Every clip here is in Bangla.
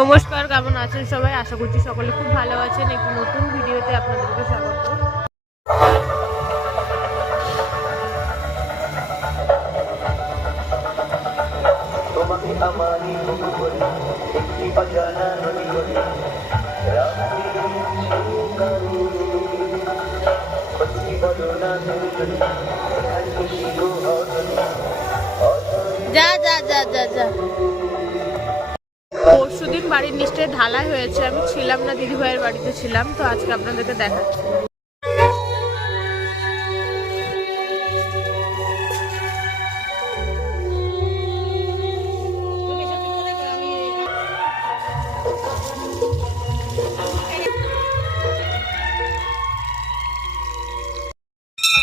নমস্কার, কেমন আছেন সবাই? আশা করছি সকলে খুব ভালো আছেন। একটি নতুন ভিডিওতে আপনাদেরকে স্বাগত। যা যা যা যা যা পরশুদিন বাড়ির নিচটায় ঢালাই হয়েছে, আমি ছিলাম না, দিদিভাইয়ের বাড়িতে ছিলাম, তো আজকে আপনাদেরকে দেখাচ্ছি।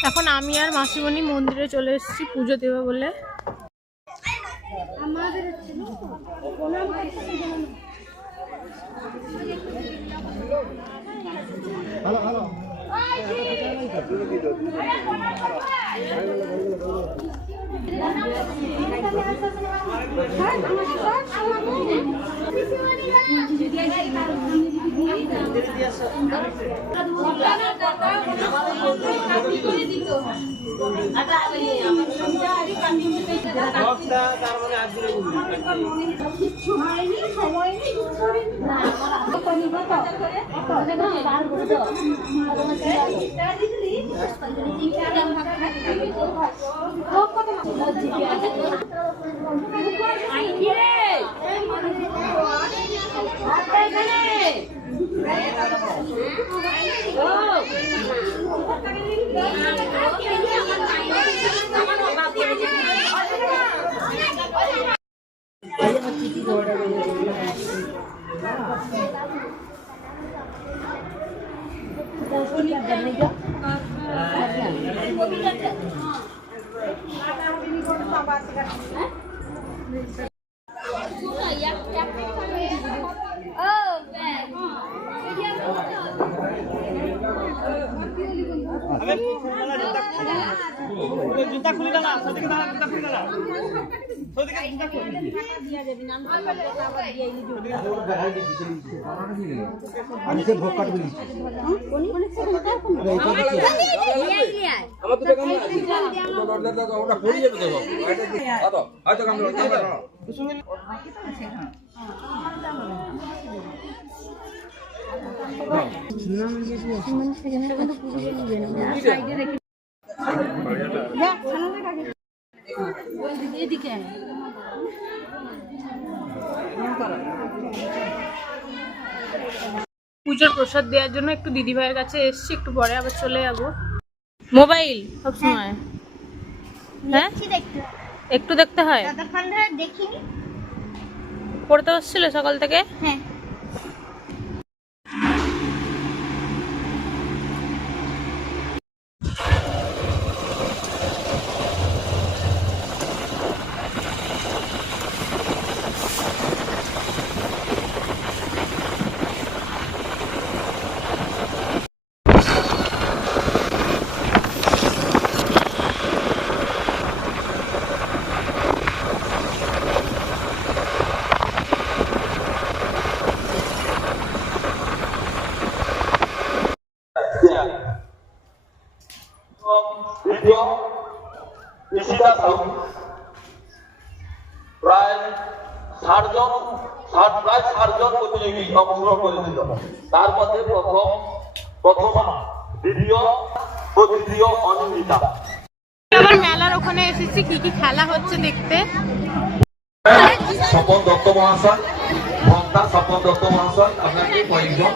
এখন আমি আর মাসিমণি মন্দিরে চলে এসেছি পুজো দেবো বলে। জুতা খুলে দাও না, সদিকে দাও, জুতা খুলে দাও, সদিকে জুতা খুলে আমি সে ভোগ কাটবি আমার তো কাম আছে দরজা দাও, ওটা পড়ে যাবে তো আতো হয়তো কাম শুনুন পুজোর প্রসাদ দেওয়ার জন্য একটু দিদিভাইয়ের কাছে এসছি, একটু পরে আবার চলে যাবো। মোবাইল সবসময় হ্যাঁ একটু দেখতে হয়, পড়তে বসছিল সকাল থেকে। হ্যাঁ প্রায় 60 জন প্রতিযোগী অংশগ্রহণ করেছিল। তার মধ্যে প্রথমা, দ্বিতীয়, তৃতীয় অনিন্দিতা। আবার মেলার ওখানে এসেছি, কি কি খেলা হচ্ছে দেখতে। স্বপন দত্ত মহাশয়, ভক্তা স্বপন দত্ত মহাশয়, আপনাকে কয়েকজন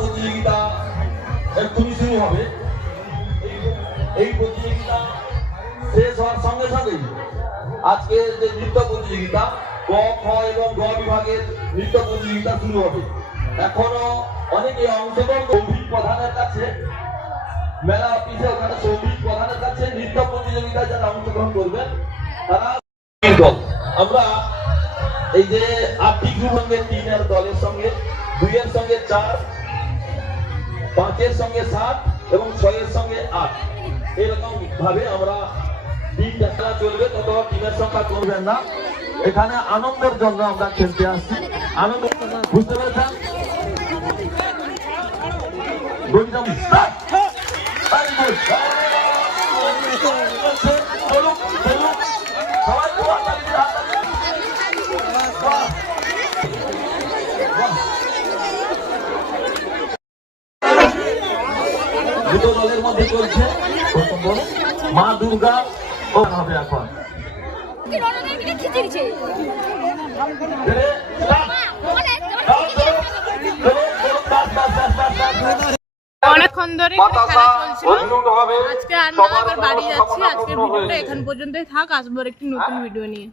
প্রতিযোগিতা এক্ষুনি শুরু হবে। এই প্রতিযোগিতা শেষ হওয়ার সঙ্গে সঙ্গে আজকে যে নৃত্য প্রতিযোগিতা ক, খ এবং গ বিভাগের নৃত্য প্রতিযোগিতা শুরু হবে। এখনো অনেকে অংশগ্রহণ, সৌভিক প্রধানের কাছে মেলা অফিসে, ওখানে সৌভিক প্রধানের কাছে নৃত্য প্রতিযোগিতায় যারা অংশগ্রহণ করবেন তারা দল আমরা এই যে 8টি গ্রুপ সঙ্গে 3 এর দলের সঙ্গে 2 এর সঙ্গে 4 5 এর সঙ্গে 7 এবং 6 এর সঙ্গে 8 এরকম ভাবে আমরা দিনটা খেলা চলবে। তত টিমের সংখ্যা কমবে না। এখানে আনন্দের জন্য আমরা খেলতে আসছি। আনন্দ বুঝতে পেরেছেন? চলুক চলুক সবাই দুটো দলের মধ্যে চলছে মা দুর্গা ও হবে এখন অনেকক্ষণ ধরে এখানে খেলা চলছিল। আজকে আর না, আবার বাড়ি যাচ্ছি। আজকের ভিডিওটা এখান পর্যন্তই থাক, আসবো একটি নতুন ভিডিও নিয়ে।